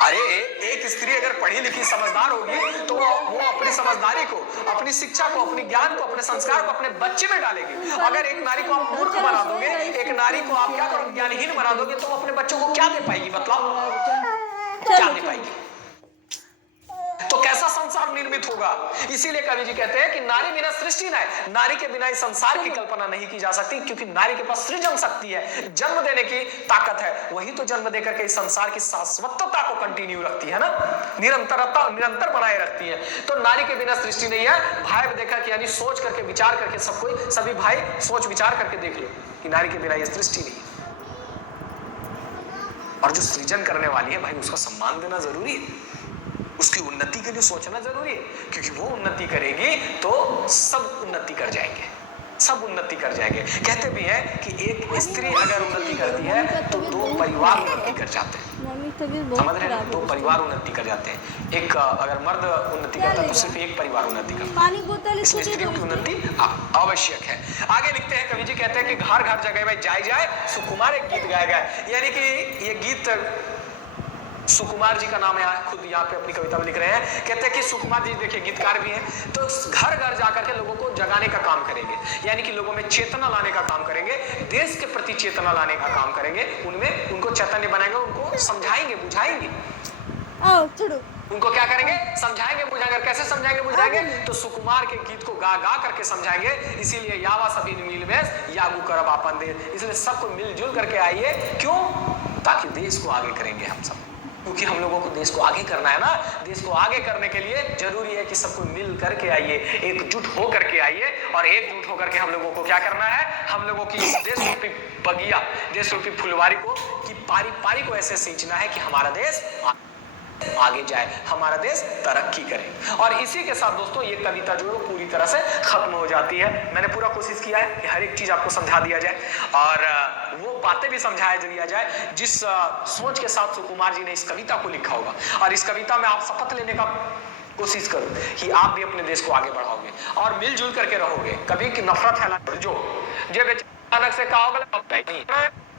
अरे एक स्त्री अगर पढ़ी लिखी समझदार होगी तो वो अपनी समझदारी को, अपनी शिक्षा को, अपने ज्ञान को, अपने संस्कार को अपने बच्चे में डालेगी। अगर एक नारी को आप मूर्ख बना दोगे, एक नारी को आप क्या करोगे, ज्ञानहीन बना दोगे, तो अपने बच्चों को क्या दे पाएगी? बताओ, क्या दे पाएगी? तो कैसा संसार निर्मित होगा? इसीलिए कवि जी कहते हैं कि नारी बिना सृष्टि नहीं, नारी के बिना इस संसार की कल्पना नहीं की जा सकती, क्योंकि नारी के पास सृजन शक्ति है, जन्म देने की ताकत है। वही तो जन्म देकर के इस संसार की शाश्वतता को कंटिन्यू रखती है ना, निरंतर बनाए रखती है। तो नारी के बिना सृष्टि नहीं है। भाव देखा कि यानी सोच करके, विचार करके, सभी भाई सोच विचार करके देख लो कि नारी के बिना यह सृष्टि नहीं है। और जो सृजन करने वाली है भाई, उसका सम्मान देना जरूरी है, उसकी उन्नति के लिए सोचना जरूरी है, क्योंकि वो उन्नति करेगी तो सब उन्नति कर जाएंगे, सब उन्नति कर जाएंगे। कहते भी हैं कि एक स्त्री अगर उन्नति करती है तो दो परिवार उन्नति कर जाते हैं। समझ रहे हैं? दो परिवार उन्नति कर जाते हैं। एक अगर मर्द उन्नति करता है तो सिर्फ एक परिवार उन्नति करता है, इसलिए स्त्रियों की उन्नति आवश्यक है। आगे लिखते हैं कवि जी, कहते हैं कि घर घर जगह में जाए जाए सुकुमार एक गीत गाया गया। यानी कि ये गीत सुकुमार जी का नाम है, खुद यहाँ पे अपनी कविता में लिख रहे हैं। कहते हैं कि सुकुमार जी देखिए गीतकार भी हैं, तो घर घर जाकर के लोगों को जगाने का काम करेंगे, यानी कि लोगों में चेतना लाने का काम करेंगे, देश के प्रति चेतना लाने का काम करेंगे, उनमें उनको चैतन्य बनाएंगे, उनको समझाएंगे, बुझाएंगे। उनको क्या करेंगे? समझाएंगे, बुझाएंगे। कैसे समझाएंगे, बुझाएंगे? तो सुकुमार के गीत को गा गा करके समझाएंगे। इसीलिए यावा सभी मिल में यागू करब आपन देश, इसलिए सबको मिलजुल करके आइए। क्यों? ताकि देश को आगे करेंगे हम सब, क्योंकि हम लोगों को देश को आगे करना है ना। देश को आगे करने के लिए जरूरी है कि सबको मिल करके आइए, एकजुट हो करके आइए। और एकजुट होकर के हम लोगों को क्या करना है? हम लोगों की इस देश रूपी बगिया, देश रूपी फुलवारी को, की पारी पारी को ऐसे सींचना है कि हमारा देश आगे जाए, हमारा देश तरक्की करे। और इसी के साथ दोस्तों ये कविता जो है पूरी तरह से खत्म हो जाती है। मैंने पूरा कोशिश किया है कि हर एक चीज आपको समझा दिया जाए और वो बातें भी समझाया दिया जाए जिस सोच के साथ सुकुमार जी ने इस कविता को लिखा होगा। और इस कविता में आप शपथ लेने का कोशिश करो कि आप भी अपने देश को आगे बढ़ाओगे और मिलजुल करके रहोगे। कभी की नफरत फैला जो अचानक से कहा होगा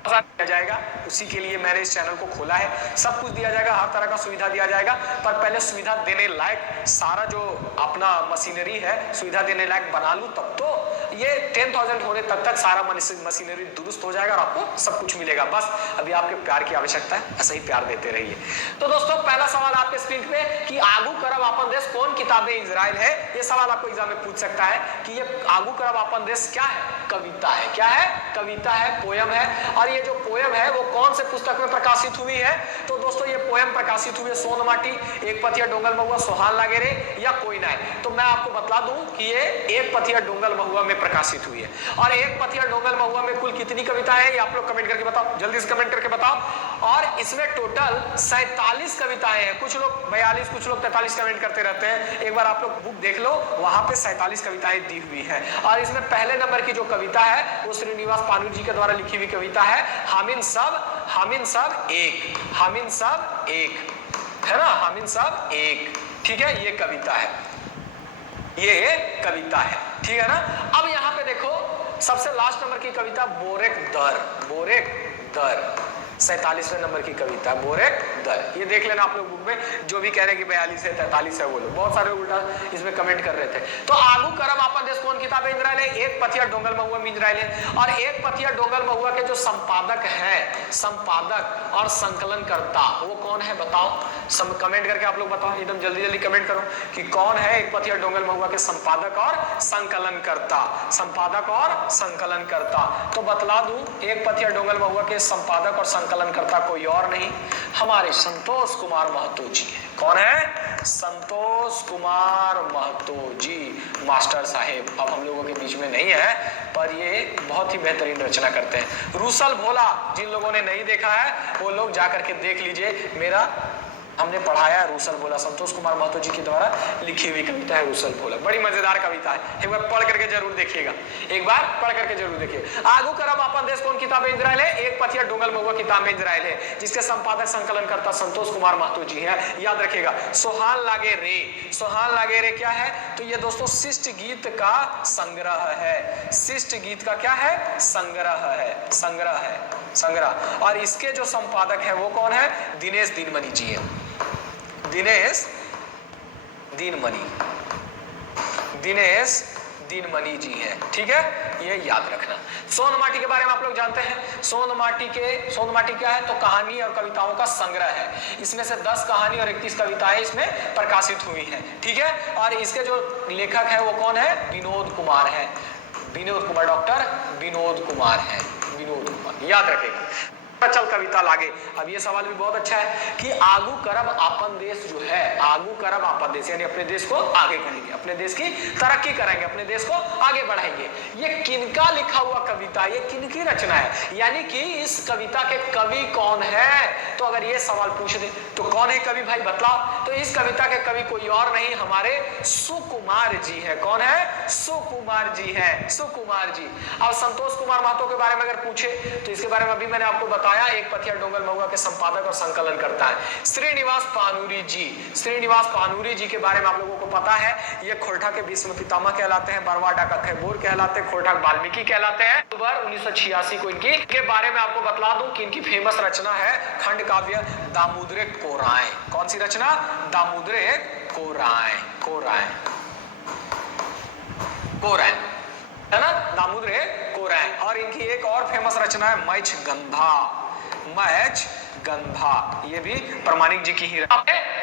दिया जाएगा, उसी के लिए मैंने इस चैनल को खोला है। सब कुछ दिया जाएगा, हर तरह का सुविधा दिया जाएगा, पर पहले सुविधा देने लायक सारा जो अपना मशीनरी है सुविधा देने लायक बना लूं, तब तो ये 10,000 होने तक सारा मशीनरी दुरुस्त हो जाएगा और आपको सब कुछ मिलेगा। बस अभी आपके प्यार की आवश्यकता है, ऐसा ही प्यार देते रहिए। तो दोस्तों पहला सवाल आपके स्क्रीन पे कि आगू करब आपन देश कौन किताबे इजराइल है, ये सवाल आपको एग्जाम में पूछ सकता है कि ये आगू करब आपन देश क्या है? कविता है। क्या है? कविता है, पोयम है। और ये जो पोयम है वो कौन से पुस्तक में प्रकाशित हुई है? तो दोस्तों ये पोयम प्रकाशित हुई है सोन माटी, एक पथिया डोंगल महुआ, सोहान लागे रे या कोई ना है। तो मैं आपको बता दूं कि ये एक पथिया डोंगल महुआ में प्रकाशित हुई है। और एक पथिया डोंगल महुआ में कुल कितनी कविताएं हैं ये आप लोग कमेंट करके बताओ, जल्दी से कमेंट करके बताओ। और इसमें टोटल 47 कविताएं हैं। कुछ लोग 42, कुछ लोग 43 कमेंट करते रहते हैं। एक बार आप लोग बुक देख लो, वहां पे 47 कविताएं दी हुई है। और इसमें पहले नंबर की जो कविता है वो श्रीनिवास पानू जी के द्वारा लिखी हुई कविता है, हामिन सब एक, हामिन सब एक, है ना, हामिन सब एक। ठीक है, ये कविता है, ये कविता है, ठीक है ना। अब यहां पे देखो सबसे लास्ट नंबर की कविता बोरेक दर 47वें नंबर की कविता बोरेक दर। ये देख लेना आप लोग बुक में, जो भी कह रहे हैं कि 42 है 43 है वो लोग बहुत सारे उल्टा इसमें कमेंट कर रहे थे। तो आगू करब आपन देश कौन किताब है इजराइल है? एक पथिया डोंगल महुआ में इजराइल है। और एक पथिया डोंगल महुआ के जो संपादक हैं, संपादक और संकलन करता वो कौन है बताओ? सब कमेंट करके आप लोग बताओ, एकदम जल्दी जल्दी कमेंट करो कि कौन है एक पथिया डोंगल महुआ के संपादक और संकलनकर्ता। संपादक और संकलनकर्ता तो बतला दूं, एक पथिया डोंगल महुआ के संपादक और संकलनकर्ता कोई और नहीं, हमारे संतोष कुमार महतो जी है। कौन है? संतोष कुमार महतो जी, मास्टर साहेब अब हम लोगों के बीच में नहीं है, पर ये बहुत ही बेहतरीन रचना करते हैं। रूसल भोला, जिन लोगों ने नहीं देखा है वो लोग जाकर के देख लीजिए, मेरा हमने पढ़ाया रूसल भोला, संतोष कुमार महतो जी के द्वारा लिखी हुई कविता है रूसल भोला, बड़ी मजेदार कविता है, एक बार पढ़ करके जरूर देखिएगा, एक बार पढ़ करके जरूर देखिए। आगू करब अपन देश कौन किताब में इंद्रायल है? एक पथिया डोंगल महुआ किताब में इंद्रायल है, जिसके संपादक संकलनकर्ता संतोष कुमार महतो जी है। याद रखिएगा, सोहान लागे रे, सोहान लागे रे क्या है? तो ये दोस्तों शिष्ट गीत का संग्रह है। शिष्ट गीत का क्या है? संग्रह है, संग्रह है, संग्रह। और इसके जो संपादक है वो कौन है? दिनेश दिनमणि जी है, दिनेश दिनमणि, दिनेश दिनमणि जी हैं। ठीक है, ये याद रखना। सोन माटी के बारे में आप लोग जानते हैं, सोन माटी क्या है? तो कहानी और कविताओं का संग्रह है। इसमें से 10 कहानी और 31 कविताएं इसमें प्रकाशित हुई हैं। ठीक है, और इसके जो लेखक है वो कौन है? विनोद कुमार है, विनोद कुमार, डॉक्टर विनोद कुमार है, विनोद कुमार, याद रखेगा। चल कविता लागे। अब ये सवाल भी बहुत अच्छा है कि आगू करब आपन देश जो है, आगू करब आपन देश यानी अपने देश को आगे करेंगे, अपने देश की तरक्की करेंगे, अपने देश को आगे बढ़ाएंगे। ये किनका लिखा हुआ कविता, ये किनकी रचना है, यानी कि इस कविता के कवि कौन है? तो अगर ये सवाल पूछ दे तो कौन है कवि भाई बतलाओ? तो इस कविता के कवि कोई और नहीं, हमारे सुकुमार जी है। कौन है? सुकुमार जी है, सुकुमार जी। अब संतोष कुमार महतो के बारे में अगर पूछे तो इसके बारे में अभी मैंने आपको बताया, एक पथिया डोंगल महुआ के संपादक और संकलन करता है। श्रीनिवास पानूरी जी, श्रीनिवास पानूरी जी के बारे में आप लोगों को पता है, ये खोरठा के भीष्म पितामह कहलाते हैं, बरवाडा का खैबोर कहलाते हैं, खोरठा वाल्मीकि कहलाते हैं। अक्टूबर 1986 को इनकी के बारे में आपको बतला दूं कि इनकी फेमस रचना है खंड काव्य दामोदरे कोराय। कौन सी रचना? दामोदरे कोराय, कोराय, कोराय है ना, दामोदरे कोराय। और इनकी एक और फेमस रचना है मैच गंधा, मैच गंधा, ये भी प्रमाणिक जी की ही है।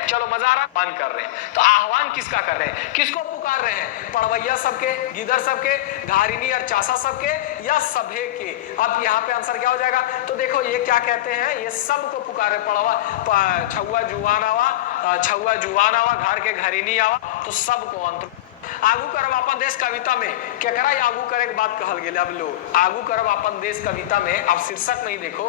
चलो मजा आ रहा, आह्वान कर रहे हैं, तो आह्वान किसका कर रहे हैं, किसको पुकार रहे हैं? पढ़वैया सबके, गिदर सबके, धारिनी और चासा सबके, या सभे के? अब यहाँ पे आंसर क्या हो जाएगा? तो देखो ये क्या कहते हैं, ये सबको पुकार रहे, पढ़वा छुआ जुआन आवा, छुआ जुआन आवा, घर के घरिनी आवा, तो सबको अंतर। आगू करब आपन देश कविता में केकरा आगू करे के बात कहल गेल। अब लोग आगू करब आपन देश कविता में आप शीर्षक में ही देखो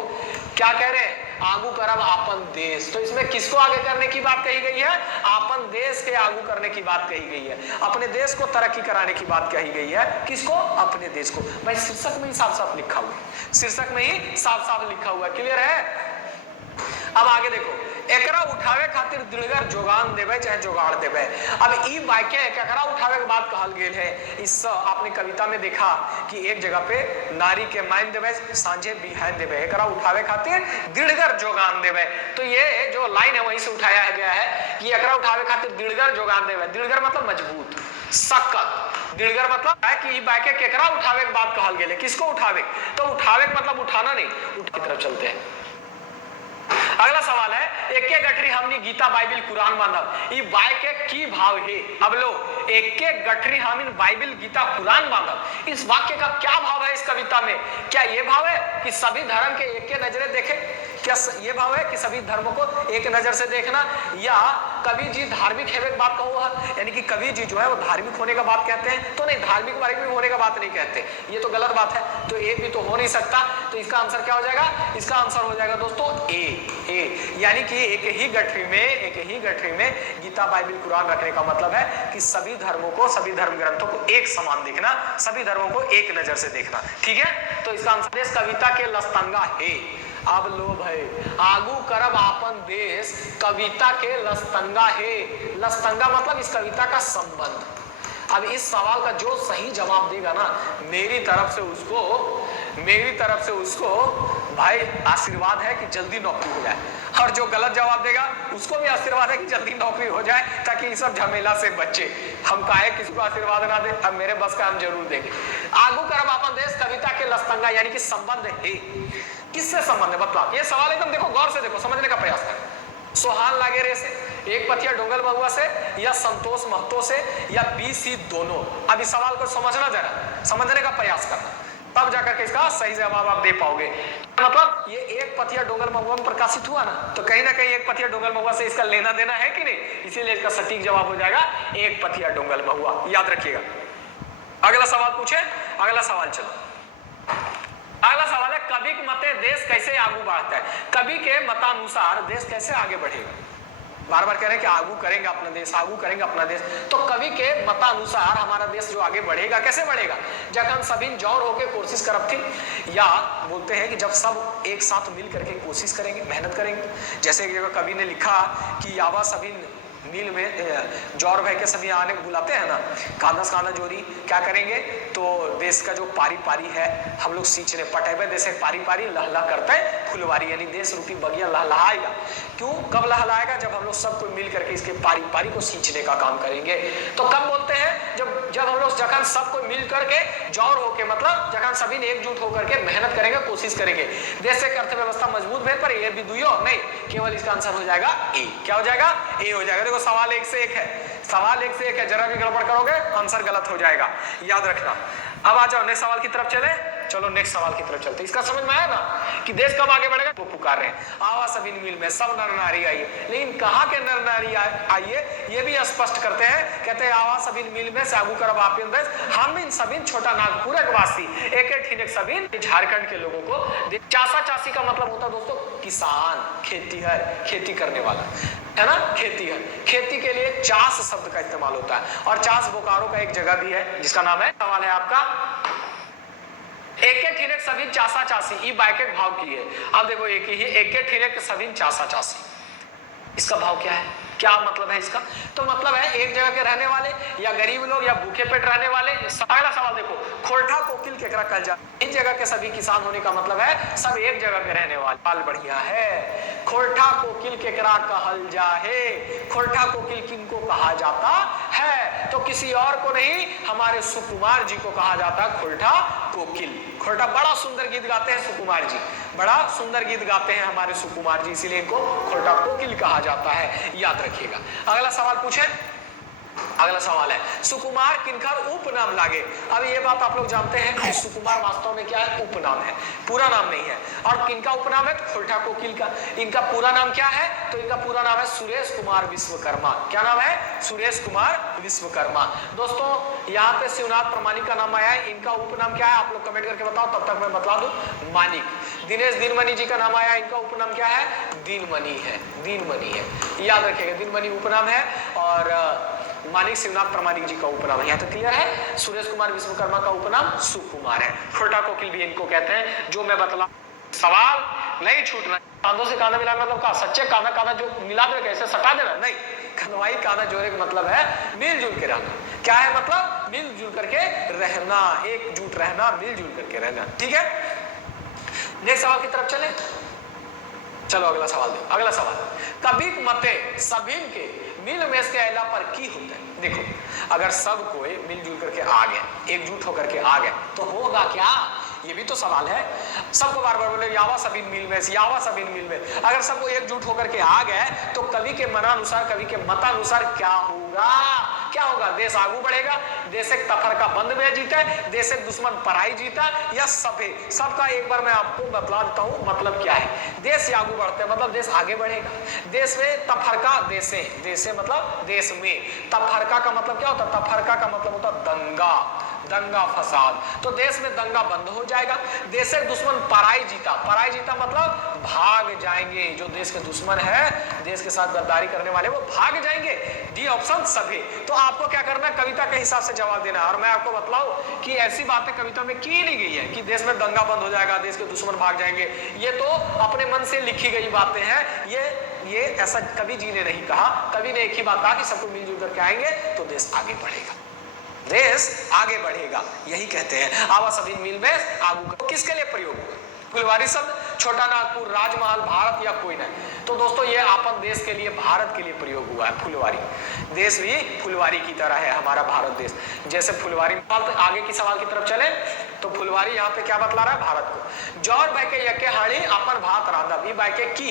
क्या कह रहे हैं, आगू करब आपन देश। तो इसमें किसको आगे करने की बात कही गई है? आपन देश के आगू करने की बात कही गई है, अपने देश को तरक्की कराने की बात कही गई है। किसको? अपने देश को। भाई शीर्षक में ही साफ साफ लिखा हुआ है, शीर्षक में ही साफ साफ लिखा हुआ है। क्लियर है? अब आगे देखो, एकरा उठावे खातिर दृढ़गर जोगान देवे चाहे जोगाड़ देवे। अब ई वाक्य एकरा उठावे के बात कहल गेल है। इस आपने कविता में देखा कि एक जगह पे नारी के माइन देवे, सांझे बिहान देवे, एकरा उठावे खातिर दृढ़गर जोगान देवे। तो ये जो लाइन है वहीं से उठाया गया है कि एकरा उठावे खातिर दृढ़गर जोगान देवे। दृढ़गर मतलब मजबूत, सख्त। दृढ़गर मतलब है कि ई वाक्य केकरा उठावे के बात कहल गेल है, किसको उठावे? तो उठावे मतलब उठाना नहीं, उठ की तरफ चलते हैं। अगला सवाल है, एके गठरी हमनी गीता बाइबिल कुरान मानब, ई वाक्य की भाव है? अब लो, एके गठरी हम बाइबिल गीता कुरान मानब, इस वाक्य का क्या भाव है इस कविता में? क्या ये भाव है कि सभी धर्म के एक के नजरे देखे? क्या ये भाव है कि सभी धर्मों को एक नजर से देखना? या कवि जी धार्मिक है बात कहो, यानी कि कवि जी जो है वो धार्मिक होने का बात कहते हैं? तो नहीं, धार्मिक वार्मिक होने का बात नहीं कहते, ये तो गलत बात है। तो ए भी तो हो नहीं सकता। तो इसका आंसर क्या हो जाएगा? इसका आंसर हो जाएगा दोस्तों ए, यानी कि एक ही गठरी में गीता बाइबिल कुरान रखने का मतलब है कि सभी धर्मों को, सभी धर्म ग्रंथों को एक समान देखना, सभी धर्मों को एक नजर से देखना। ठीक है, तो इसका आंसर इस कविता के लस्तंगा है। अब लो भाई, आगू करब आपन देश कविता के लस्तंगा है। लस्तंगा मतलब इस कविता का संबंध। अब इस सवाल का जो सही जवाब देगा ना, मेरी तरफ से उसको भाई आशीर्वाद है कि जल्दी नौकरी हो जाए, और जो गलत जवाब देगा उसको भी आशीर्वाद है कि जल्दी नौकरी हो जाए, ताकि इस सब झमेला से बचे। हम काहे किसी को आशीर्वाद ना दे, अब मेरे बस का हम जरूर देंगे। आगू करब आपन देश कविता के लस्तंगा यानी कि संबंध है। किससे संबंध है बतलाओ? ये सवाल एकदम देखो, गौर से देखो, समझने का प्रयास करें। सोहान लागे रे से, एक पथिया डोंगल बहुआ से, या संतोष महतो से, या बी सी दोनों। अब इस सवाल को समझना, जरा समझने का प्रयास करना, तब जाकर के इसका सही जवाब आप दे पाओगे। मतलब ये एक पथिया डोंगल महुआ में प्रकाशित हुआ ना, तो कहीं ना कहीं एक पथिया डोंगल महुआ से इसका लेना देना है कि नहीं, इसीलिए इसका सटीक जवाब हो जाएगा एक पथिया डोंगल महुआ। याद रखिएगा। अगला सवाल पूछे, अगला सवाल चलो। अगला सवाल है, कवि के मते देश कैसे आगू बढ़ता है? कवि के मतानुसार देश कैसे आगे बढ़ेगा? बार बार कह रहे हैं कि आगू करेंगे अपना देश, आगू करेंगे अपना देश। तो कवि के मतानुसार हमारा देश जो आगे बढ़ेगा, कैसे बढ़ेगा? जखन सभी जौर होके कोशिश करब थी, या बोलते हैं कि जब सब एक साथ मिल करके कोशिश करेंगे, मेहनत करेंगे। जैसे कि कवि ने लिखा कि यावा सभी मिल में जौर भय के सभी आने बुलाते हैं ना, कानस काना जोरी, क्या करेंगे? तो देश का जो पारी पारी है हम लोग सींचने पटेबे देश पारी पारी लहला करते हैं फुलवारी, यानी देश रूपी बगिया लहलाएगा। क्यों, कब लहलाएगा? जब हम लोग सबको मिल करके इसके पारी पारी को सींचने का काम करेंगे। तो कब बोलते हैं? जब हम लोग जखन सबको मिल करके जौर होके, मतलब जखन सभी ने एकजुट होकर के मेहनत करेंगे, कोशिश करेंगे, देश की अर्थव्यवस्था मजबूत भेद पर ये भी दुइयो नहीं, केवल इसका आंसर हो जाएगा ए। क्या हो जाएगा? ए हो जाएगा। देखो सवाल एक से एक है, सवाल एक से एक है, जरा भी गड़बड़ करोगे आंसर गलत हो जाएगा, याद रखना। अब आ जाओ नेक्स्ट सवाल की तरफ चले। चलो नेक्स्ट सवाल की तरफ चलते। इसका समझ में आया ना कि देश कब आगे बढ़ेगा? वो पुकार रहे हैं, आवा सभी मिल में सब नर नारी आइए। लेकिन कहाँ के नर नारी आइए ये भी स्पष्ट करते हैं, कहते हैं आवा सभी मिल में से आगू करब आपन देश, हम इन सभी छोटा नागपुर वासी एक ठीक सभी झारखंड के लोगों को। चासा चासी का मतलब होता है दोस्तों किसान, खेतीहर, खेती करने वाला, है ना, खेती है। खेती के लिए चास शब्द का इस्तेमाल होता है, और चास बोकारो का एक जगह भी है जिसका नाम है। सवाल है आपका, एके ठीने सभी चासा चासी, ई बाइकेट भाव की है। अब देखो एक ही एके ठीने सभी चासा चासी, इसका भाव क्या है? क्या मतलब है इसका? तो मतलब है एक जगह के रहने वाले, या गरीब लोग, या भूखे पेट रहने वाले। अगला सवाल देखो, खोरठा कोकिल केकरा कल जा, इस जगह के सभी किसान होने का मतलब है सब एक जगह के रहने वाले। बाल बढ़िया है। खोरठा कोकिल केकरा कहल जाहे, खोरठा कोकिल किनको कहा जाता है? तो किसी और को नहीं, हमारे सुकुमार जी को कहा जाता है खोरठा कोकिल। खोरठा बड़ा सुंदर गीत गाते हैं सुकुमार जी, बड़ा सुंदर गीत गाते हैं हमारे सुकुमार जी, इसीलिए इनको खोरठा कोकिल कहा जाता है, याद रखिएगा। अगला सवाल पूछे, अगला सवाल है, सुकुमार किनकर उपनाम लागे? अब ये बात आप लोग जानते हैं कि सुकुमार वास्तव में क्या है? उपनाम है, पूरा नाम नहीं है। और किनका उपनाम है? खोरठा कोकिल का। इनका पूरा नाम क्या है? तो इनका पूरा नाम है सुरेश कुमार विश्वकर्मा। क्या नाम है? सुरेश कुमार विश्वकर्मा। दोस्तों यहाँ पे शिवनाथ प्रमाणिक का नाम आया है, इनका उपनाम क्या है आप लोग कमेंट करके बताओ, तब तक मैं बता दूं, मानिक। दिनेश दिनमणि जी का नाम आया, इनका उपनाम क्या है? दिनमणि है, दिनमणि है, याद रखिएगा, दिनमणि उपनाम है। और मानिक शिवनाथ प्रमाणिक जी का उपनाम है। यहाँ तक क्लियर है? सुरेश कुमार विश्वकर्मा का उपनाम सुकुमार है। खोरठा कोकिल भी इनको कहते हैं। जो मैं बतला, सवाल नहीं छूटना। कांधों से कांधा मिलाना मतलब क्या? सच्चे कांधा कांधा जो मिला दे कैसे सटा देना? नहीं, खनवाई कांधा जोड़े का मतलब है मिलजुल के रहना। क्या है मतलब? मिलजुल करके रहना, एकजुट रहना, मिलजुल करके रहना। ठीक है, नेक्स्ट सवाल की तरफ चले। चलो अगला सवाल दो। अगला सवाल, कभी मते सभी के मिल में के अला पर की होता है? देखो अगर सब कोई मिलजुल करके आ गए, एकजुट होकर के आ गए, तो होगा क्या? ये भी तो सवाल है। सबको बार बार बोले यावा सभी मिल में, यावा सभी मिल में। अगर सबको एकजुट होकर के आ गए तो कवि के मनानुसार, कवि के मतानुसार क्या होगा? क्या होगा? देश आगू बढ़ेगा, देश एक तफरका बंद में जीता, देश एक दुश्मन पराई जीता, या सभे? सबका एक बार मैं आपको बतला देता हूँ मतलब क्या है। देश आगू बढ़ते हैं मतलब देश आगे बढ़ेगा। देश में तफरका, देशे, देशे मतलब देश में। तफरका का मतलब क्या होता है? तफरका का मतलब होता है दंगा, दंगा फसाद। तो देश में दंगा बंद हो जाएगा, देश के दुश्मन पराई जीता। पराई जीता मतलब भाग जाएंगे, जो देश के दुश्मन है, देश के साथ गद्दारी करने वाले, वो भाग जाएंगे। डी ऑप्शन सभी। तो आपको क्या करना है? कविता के हिसाब से जवाब देना है। और मैं आपको बतलाऊं कि ऐसी बातें कविता में की नहीं गई है कि देश में दंगा बंद हो जाएगा, देश के दुश्मन भाग जाएंगे। ये तो अपने मन से लिखी गई बातें हैं। ये ऐसा कवि जी ने नहीं कहा। कवि ने एक ही बात कहा कि सबको मिलजुल करके आएंगे तो देश आगे बढ़ेगा, देश आगे बढ़ेगा, यही कहते हैं। आवा सभी मिल में आगू। किसके लिए प्रयोग हुआ? फुलवारी शब्द, छोटा नागपुर, राजमहल, भारत या कोई नहीं। तो दोस्तों ये अपन देश के लिए, भारत के लिए प्रयोग हुआ है फुलवारी। देश भी फुलवारी की तरह है हमारा भारत देश। जैसे फुलवारी, आगे की सवाल की तरफ चले तो फुलवारी यहाँ पे क्या बतला रहा है? भारत को। जौर बैके यके हाड़ी अपन भात रांधा, भी बैके की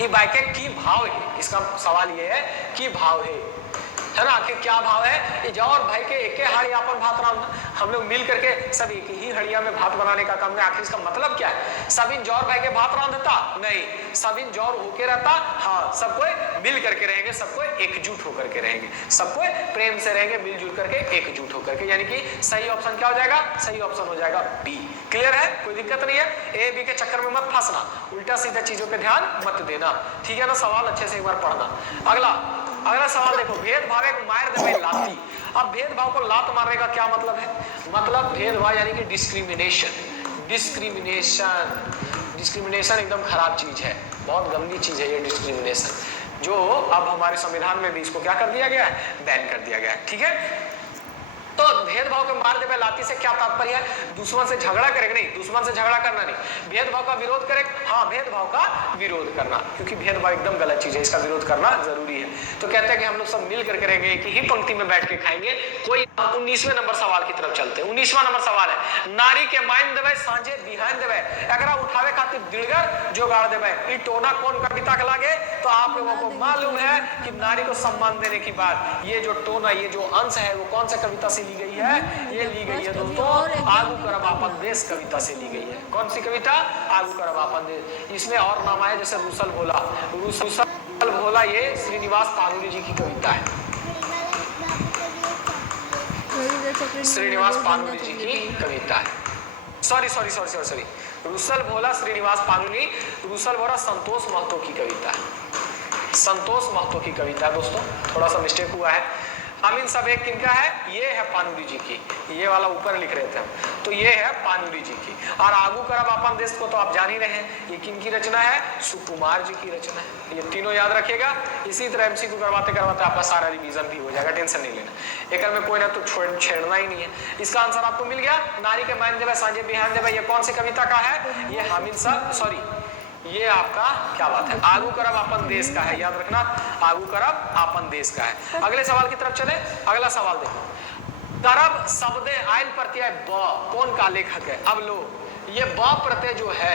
ये बाइके की भाव है, इसका सवाल ये है कि भाव है ना, कि क्या भाव है। ये जौर भाई के एक हाड़ी अपन भात राम, हम लोग मिल करके सब एक ही हड़िया में भात बनाने का काम है। आखिर इसका मतलब क्या है? सब इन जौर भाई के भात रांधता नहीं, सब इन जौर होके रहता, हाँ सबको मिल करके रहेंगे, सबको एकजुट होकर के रहेंगे, सबको प्रेम से रहेंगे, मिलजुल करके एकजुट होकर के, यानी कि सही ऑप्शन क्या हो जाएगा? सही ऑप्शन हो जाएगा बी। क्लियर है, कोई दिक्कत नहीं है। ए बी के चक्कर में मत फंसना, उल्टा सीधा चीजों पे ध्यान मत देना, ठीक है ना। सवाल अच्छे से एक बार पढ़ना। अगला सवाल देखो, भेदभाव एक मार देवे लाती। अब भेदभाव को लात मारने का क्या मतलब है? मतलब भेदभाव यानी कि डिस्क्रिमिनेशन। डिस्क्रिमिनेशन एकदम खराब चीज है, बहुत गंदी चीज है ये डिस्क्रिमिनेशन, जो अब हमारे संविधान में भी इसको क्या कर दिया गया है? बैन कर दिया गया है, ठीक है। तो भेदभाव के मार देवे लाती से क्या तात्पर्य है? दुश्मन से झगड़ा करेगा नहीं, दुश्मन से झगड़ा करना नहीं, भेदभाव का विरोध करे, हाँ भेदभाव का विरोध करना, क्योंकि भेदभाव एकदम गलत चीज है, इसका विरोध करना जरूरी है। तो कहते हैं कि हम लोग सब मिल करके रहेंगे, एक ही पंक्ति में बैठ के खाएंगे। कोई 19वें नंबर सवाल की तरफ चलते हैं। 19वां नंबर सवाल है, नारी के माइन देवे सांझे बिहान देवे, अगर उठावे खातिर दिलगर जोगाड़ देवे। ई टोना कौन कविता के लागे? तो आप लोगों को मालूम है कि नारी को सम्मान देने की बात, ये जो टोना, ये जो अंश है वो कौन सा कविता से ली गई है? ये ली गई है दोस्तों आगू करब आपन देश कविता से ली गई है। कौन सी कविता? आगू करब आपन देश। इसमें और नाम आए जैसे रूसल भोला, रूसल भोला ये श्रीनिवास पानुली जी की कविता है, श्रीनिवास पानुली जी की कविता है। सॉरी रूसल भोला श्रीनिवास पानुली, रूसल भोला संतोष महतो की कविता है, संतोष महतो की कविता है दोस्तों, थोड़ा सा मिस्टेक हुआ है। हम इन सब एक किनका है? ये है पानुली जी की, ये वाला ऊपर लिख रहे थे हम, तो ये है पानुली जी की। और आगू करब अपन देश को तो आप जान ही रहे हैं, ये किनकी रचना है? सुकुमार जी की रचना है। ये तीनों याद रखिएगा, इसी तरह एमसीक्यू करवाते करवाते आपका सारा रिवीजन भी हो जाएगा, टेंशन नहीं लेना। एक में कोई ना तो छेड़ना ही नहीं है। इसका आंसर आपको मिल गया, नारी के मान देवे सांझे बिहान देवे। ये कौन सी कविता का है? ये हामिद साहब, सॉरी ये आपका क्या बात है, आगू करब आपन देश का है, याद रखना, आगू करब आपन देश का है। अगले सवाल की तरफ चले। अगला सवाल देखो, करब शब्दे आयल प्रत्यय ब कौन का लेखक है? अब लो, ये ब प्रत्यय जो है,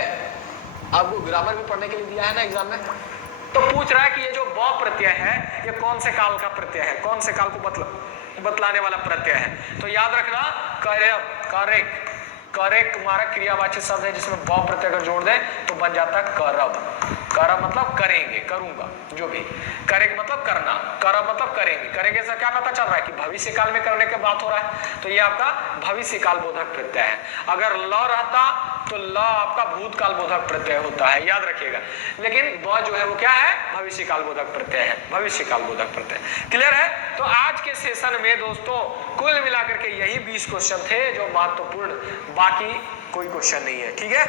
आपको ग्रामर भी पढ़ने के लिए दिया है ना एग्जाम में, तो पूछ रहा है कि ये जो ब प्रत्यय है ये कौन से काल का प्रत्यय है, कौन से काल को बतलाने वाला प्रत्यय है? तो याद रखना, करब, करेक्ट, करेक्ट तुम्हारा क्रियावाची शब्द है जिसमें ब प्रत्यय अगर जोड़ दें तो बन जाता है करब। करब मतलब करेंगे, करूंगा, जो भी। करेंगे मतलब करना, करब मतलब करेंगे। करेंगे से क्या पता चल रहा है कि भविष्य काल में करने की बात हो रहा है, तो ये आपका भविष्य काल बोधक प्रत्यय है। अगर ल रहता तो ल आपका भूतकाल बोधक प्रत्यय होता है, याद रखिएगा। लेकिन ब जो है वो क्या है? भविष्य काल बोधक प्रत्यय है, भविष्य काल बोधक प्रत्यय। क्लियर है? तो आज के सेशन में दोस्तों कुल मिलाकर के यही 20 क्वेश्चन थे जो महत्वपूर्ण, बाकी कोई क्वेश्चन नहीं है, ठीक है।